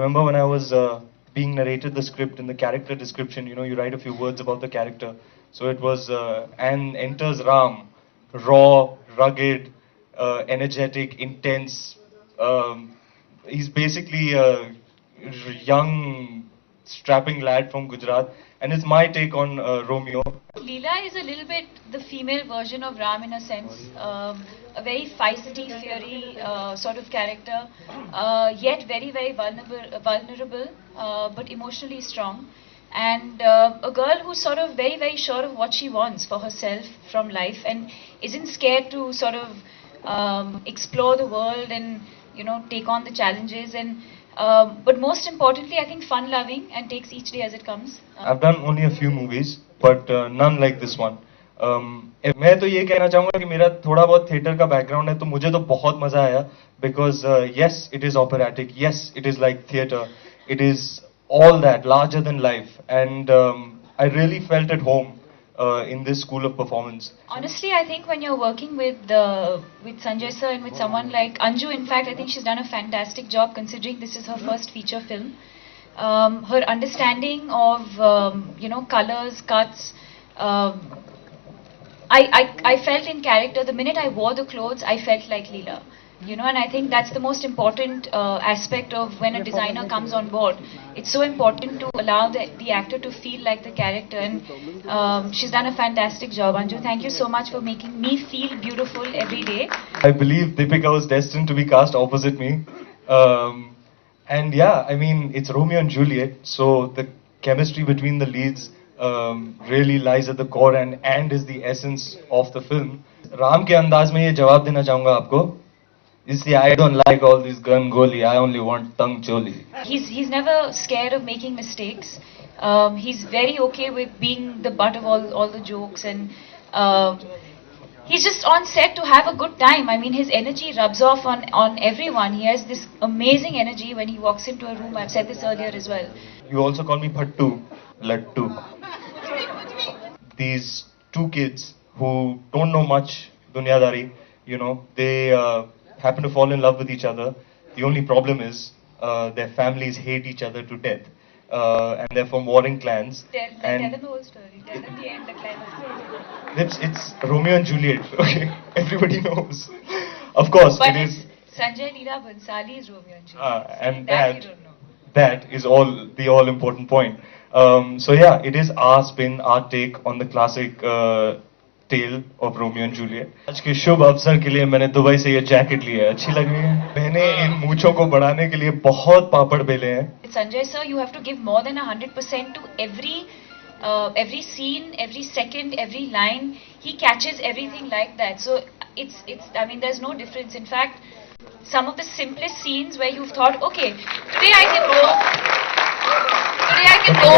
remember when I was being narrated the script in the character description, you know, you write a few words about the character. So it was, and enters Ram, raw, rugged, energetic, intense. He's basically a young, strapping lad from Gujarat, and it's my take on Romeo. Leela is a little bit the female version of Ram in a sense, a very feisty, fiery sort of character, yet very, very vulnerable, but emotionally strong. And a girl who's sort of very, very sure of what she wants for herself from life and isn't scared to sort of explore the world and, you know, take on the challenges. And but most importantly, I think fun-loving and takes each day as it comes. I've done only a few movies, but none like this one. मैं तो ये कहना चाहूँगा कि मेरा थोड़ा बहुत theatre का बैकग्राउंड है, तो मुझे तो बहुत मजा आया because yes, it is operatic, yes, it is like theatre, it is all that larger than life, and I really felt at home in this school of performance. Honestly, I think when you're working with Sanjay sir and with someone like Anju, in fact, I think she's done a fantastic job considering this is her first feature film. Her understanding of you know, colors, cuts. I felt in character. The minute I wore the clothes, I felt like Leela. You know, and I think that's the most important aspect of when a designer comes on board. It's so important to allow the actor to feel like the character, and she's done a fantastic job. Anju, thank you so much for making me feel beautiful every day. I believe Deepika was destined to be cast opposite me. And yeah, I mean, it's Romeo and Juliet, so the chemistry between the leads really lies at the core and is the essence of the film. Ram के अंदाज में ये जवाब देना चाहूँगा आपको. You see, I don't like all this gun goli. I only want tongue choli. He's never scared of making mistakes. He's very okay with being the butt of all the jokes, and he's just on set to have a good time. I mean, his energy rubs off on everyone. He has this amazing energy when he walks into a room. I've said this earlier as well. You also call me Bhattu, Lattu. These two kids who don't know much dunyadari, you know, they happen to fall in love with each other. The only problem is their families hate each other to death, and they're from warring clans. Tell them the whole story. Tell them the end, the climax. It's Romeo and Juliet. Okay, everybody knows. Of course, but it is. Sanjay Leela Bhansali is Romeo and Juliet. And that you don't know. That is the all important point. So yeah, it is our spin, our take on the classic tale of Romeo and Juliet. आज के शुभ अवसर के लिए मैंने Dubai से ये jacket ली है. अच्छी लग रही है. मैंने इन मूंछों को बढ़ाने के लिए बहुत पापड़ बेले हैं. Sanjay sir, you have to give more than 100% to every scene, every second, every line. He catches everything like that. So it's I mean, there's no difference. In fact, some of the simplest scenes where you've thought, okay, today I can go,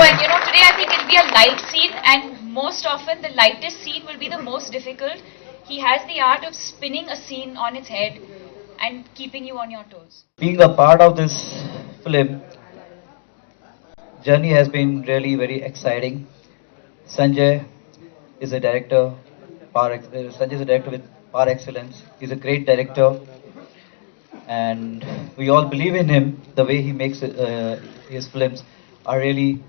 and you know, today I think it'll be a light scene, and most often the lightest scene will be the most difficult. He has the art of spinning a scene on its head and keeping you on your toes. Being a part of this film, journey has been really very exciting. Sanjay is a director, Sanjay is a director with par excellence. He's a great director, and we all believe in him. The way he makes his films are really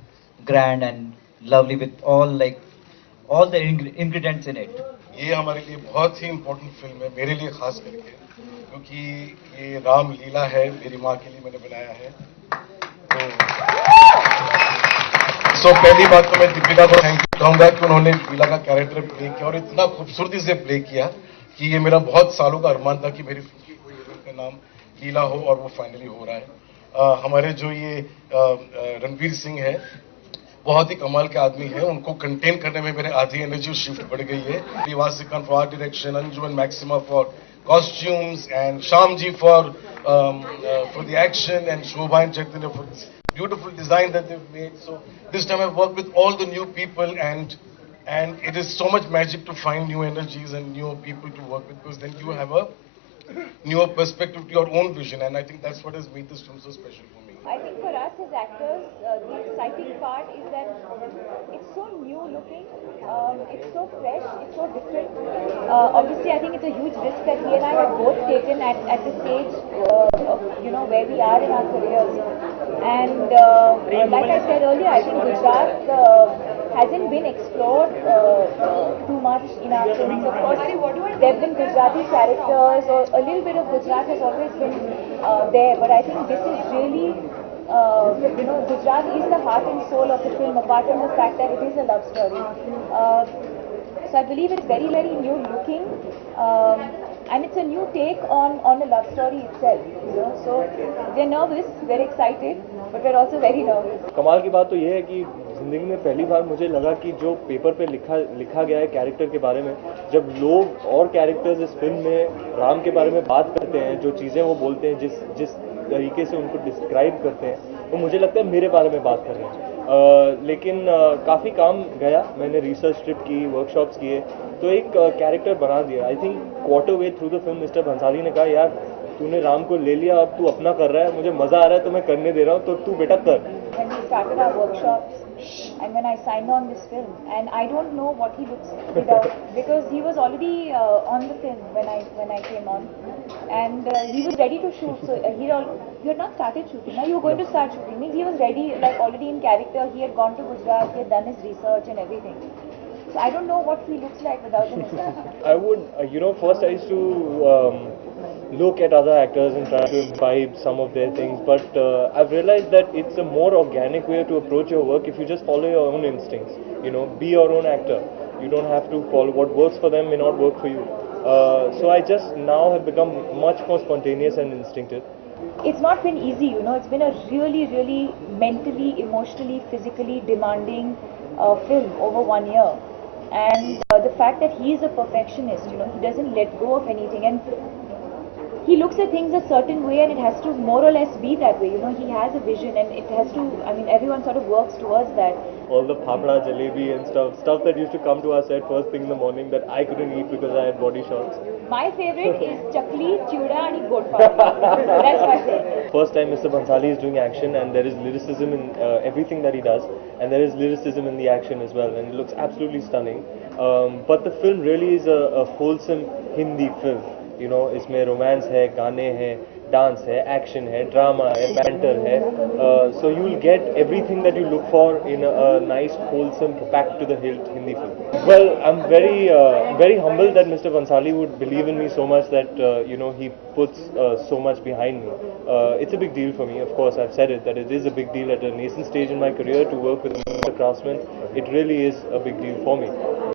grand and lovely with all the ingredients in it. ये हमारे लिए बहुत ही important film है, मेरे लिए खास करके, क्योंकि ये राम लीला है, मेरी माँ के लिए मैंने बनाया है. तो पहली बात तो मैं दीपिका को थैंक यू कहूँगा कि उन्होंने लीला का कैरेक्टर प्ले किया और इतना खूबसूरती से प्ले किया कि ये मेरा बहुत सालों का अरमान था कि मेरी फिल्म की कोई हीरोइन का नाम लीला हो, और वो फाइनली हो रहा है. हमारे जो ये रणवीर सिंह है, बहुत ही कमाल के आदमी हैं. उनको कंटेन करने में मेरे आधी एनर्जी शिफ्ट बढ़ गई है. Deepika for art direction, Anju and Maxima for costumes, and Shyamji for the action, and Shobha and Chaitanya for this beautiful design that they've made. So this time I've worked with all the new people, and it is so much magic to find new energies and new people to work with, because then you have a newer perspective to your own vision, and I think that's what has made this film so special for me. I think for us as actors, the exciting part is that it's so new looking, it's so fresh, it's so different. Obviously, I think it's a huge risk that he and I have both taken at the stage of, you know, where we are in our careers. And like I said earlier, I think Gujarat hasn't been explored too much in our films. Of course, there have been Gujarati characters, or a little bit of Gujarat has always been there. But I think this is really, Gujarat is the heart and soul of the film, apart from the fact that it is a love story. So I believe it's very, very new looking, and it's a new take on a love story itself. So we're nervous, we're excited, but we're also very nervous. कमाल की बात तो ये है कि ज़िंदगी में पहली बार मुझे लगा कि जो पेपर पे लिखा गया है कैरेक्टर के बारे में, जब लोग और कैरेक्टर्स इस फिल्म में राम के बारे में बात करते हैं, जो चीज़ें वो बोलते हैं, जिस तरीके से उनको डिस्क्राइब करते हैं, तो मुझे लगता है मेरे बारे में बात कर रहे हैं। लेकिन काफ़ी काम गया, मैंने रिसर्च ट्रिप की, वर्कशॉप्स किए, तो एक कैरेक्टर बना दिया। I think quarter way through the film mister Bhansali ने कहा, यार तूने राम को ले लिया, अब तू अपना कर रहा है, मुझे मज़ा आ रहा है तो मैं करने दे रहा हूँ, तो तू बेटा कर। When we started our workshops and when I signed on this film, and I don't know what he looks without, because he was already on the film when I came on, and he was ready to shoot. So you had not started shooting. Now you were going to start shooting. Means he was ready, like already in character. He had gone to Gujarat. He had done his research and everything. So I don't know what he looks like without the mustache. I would, first I used to look at other actors and try to imbibe some of their things, but I've realized that it's a more organic way to approach your work if you just follow your own instincts. Be your own actor. You don't have to follow what works for them may not work for you. So I just now have become much more spontaneous and instinctive. It's not been easy, It's been a really, really mentally, emotionally, physically demanding film over 1 year. And the fact that he is a perfectionist, he doesn't let go of anything, and he looks at things a certain way, and it has to more or less be that way. He has a vision, and it has to. I mean, everyone sort of works towards that. All the phapda, jalebi, and stuff that used to come to our set first thing in the morning that I couldn't eat because I had body shots. My favorite is chakli, chuda, and goat That's my favorite. First time Mr. Bhansali is doing action, and there is lyricism in everything that he does, and there is lyricism in the action as well, and it looks absolutely stunning. But the film really is a wholesome Hindi film. इसमें romance है, गाने हैं, dance है, action है, drama है, banter है. So you will get everything that you look for in a nice, wholesome, packed to the hilt Hindi film. Well, I'm very humbled that Mr. Bhansali would believe in me so much that he puts so much behind me. It's a big deal for me. Of course, I've said it that it is a big deal at a nascent stage in my career to work with a craftsman. It really is a big deal for me.